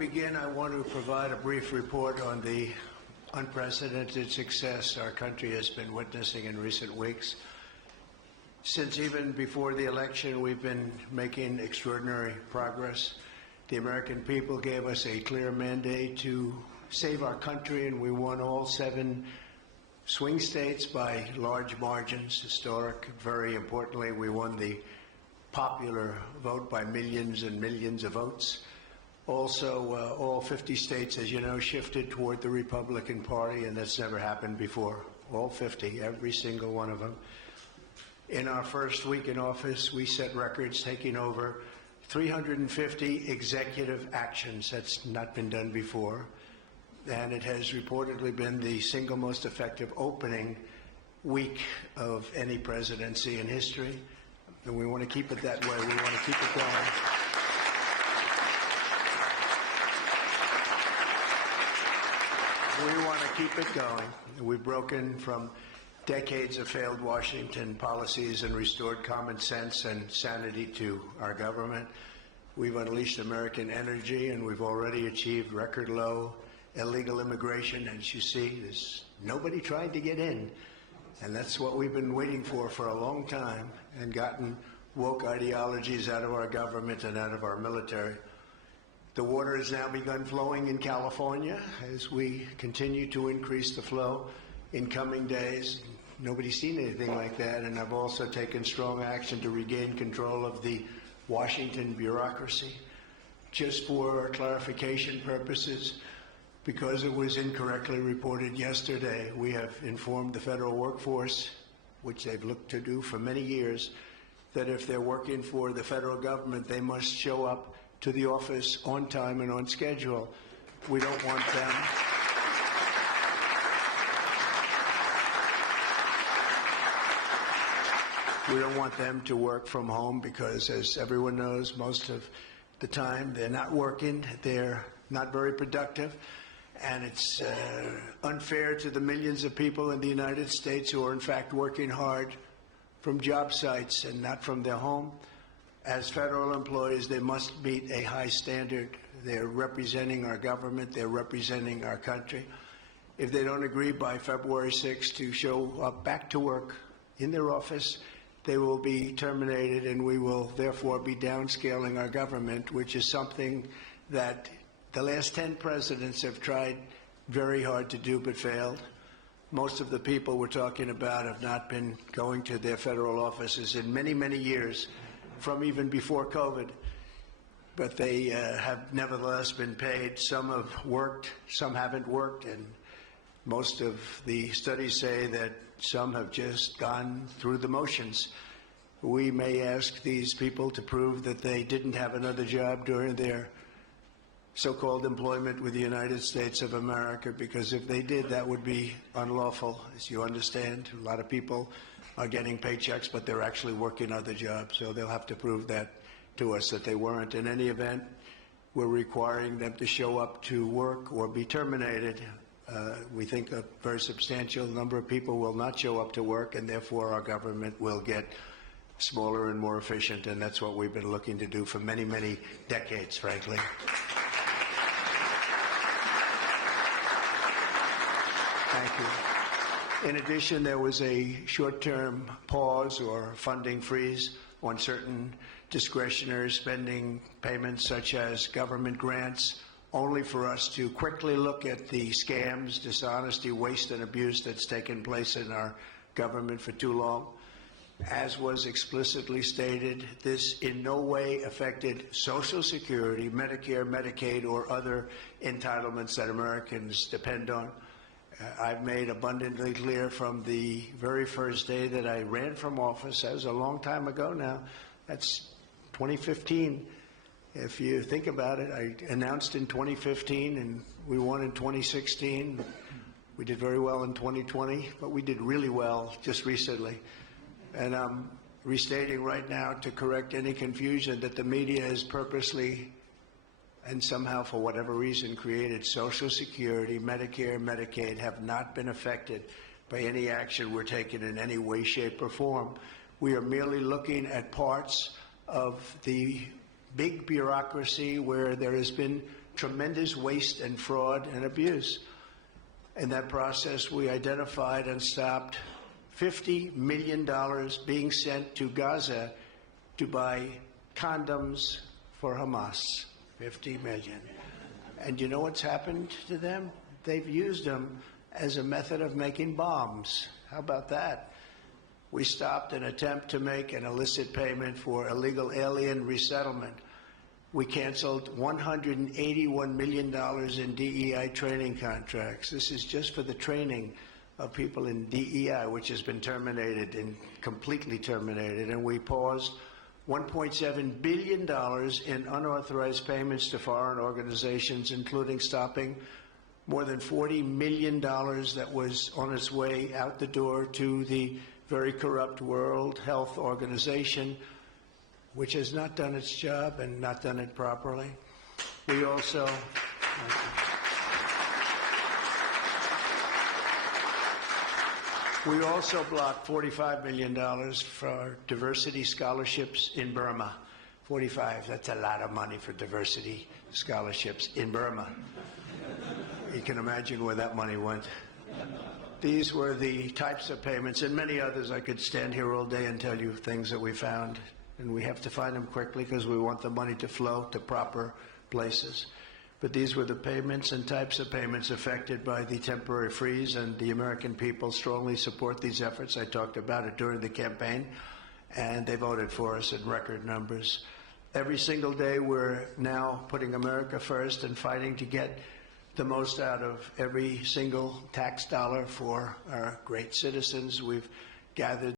begin, I want to provide a brief report on the unprecedented success our country has been witnessing in recent weeks. Since even before the election, we've been making extraordinary progress. The American people gave us a clear mandate to save our country, and we won all 7 swing states by large margins, historic. Very importantly, we won the popular vote by millions and millions of votes. Also, all 50 states, as you know, shifted toward the Republican Party, and that's never happened before. All 50, every single one of them. In our first week in office, we set records, taking over 350 executive actions. That's not been done before. And it has reportedly been the single most effective opening week of any presidency in history. And we want to keep it that way. We want to keep it going. We want to keep it going. We've broken from decades of failed Washington policies and restored common sense and sanity to our government. We've unleashed American energy, and we've already achieved record low illegal immigration. As you see, there's nobody trying to get in. And that's what we've been waiting for a long time, and gotten woke ideologies out of our government and out of our military. The water has now begun flowing in California as we continue to increase the flow in coming days. Nobody's seen anything like that, and I've also taken strong action to regain control of the Washington bureaucracy. Just for clarification purposes, because it was incorrectly reported yesterday, we have informed the federal workforce, which they've looked to do for many years, that if they're working for the federal government, they must show up to the office on time and on schedule. We don't want them. We don't want them to work from home because, as everyone knows, most of the time they're not working, they're not very productive, and it's unfair to the millions of people in the United States who are in fact working hard from job sites and not from their home. As federal employees, they must meet a high standard. They're representing our government, they're representing our country. If they don't agree by February 6th to show up back to work in their office, they will be terminated, and we will therefore be downscaling our government, which is something that the last 10 presidents have tried very hard to do but failed. Most of the people we're talking about have not been going to their federal offices in many, many years, from even before COVID. But they have nevertheless been paid. Some have worked, some haven't worked, and most of the studies say that some have just gone through the motions. We may ask these people to prove that they didn't have another job during their so-called employment with the United States of America, because if they did, that would be unlawful. As you understand, a lot of people are getting paychecks, but they're actually working other jobs, so they'll have to prove that to us, that they weren't. In any event, we're requiring them to show up to work or be terminated. We think a very substantial number of people will not show up to work, and therefore our government will get smaller and more efficient, and that's what we've been looking to do for many, many decades, frankly. Thank you. In addition, there was a short-term pause or funding freeze on certain discretionary spending payments, such as government grants, only for us to quickly look at the scams, dishonesty, waste, and abuse that's taken place in our government for too long. As was explicitly stated, this in no way affected Social Security, Medicare, Medicaid, or other entitlements that Americans depend on. I've made abundantly clear from the very first day that I ran from office, that was a long time ago now, that's 2015. If you think about it, I announced in 2015 and we won in 2016. We did very well in 2020, but we did really well just recently. And I'm restating right now to correct any confusion that the media has purposely and somehow, for whatever reason, created Social Security, Medicare, Medicaid have not been affected by any action we're taking in any way, shape, or form. We are merely looking at parts of the big bureaucracy where there has been tremendous waste and fraud and abuse. In that process, we identified and stopped $50 million being sent to Gaza to buy condoms for Hamas. 50 million. And you know what's happened to them? They've used them as a method of making bombs. How about that? We stopped an attempt to make an illicit payment for illegal alien resettlement. We canceled $181 million in DEI training contracts. This is just for the training of people in DEI, which has been terminated and completely terminated. And we paused $1.7 billion in unauthorized payments to foreign organizations, including stopping more than $40 million that was on its way out the door to the very corrupt World Health Organization, which has not done its job and not done it properly. We also blocked $45 million for diversity scholarships in Burma. 45, that's a lot of money for diversity scholarships in Burma. You can imagine where that money went. These were the types of payments, and many others. I could stand here all day and tell you things that we found, and we have to find them quickly because we want the money to flow to proper places. But these were the payments and types of payments affected by the temporary freeze, and the American people strongly support these efforts. I talked about it during the campaign, and they voted for us in record numbers. Every single day we're now putting America first and fighting to get the most out of every single tax dollar for our great citizens. We've gathered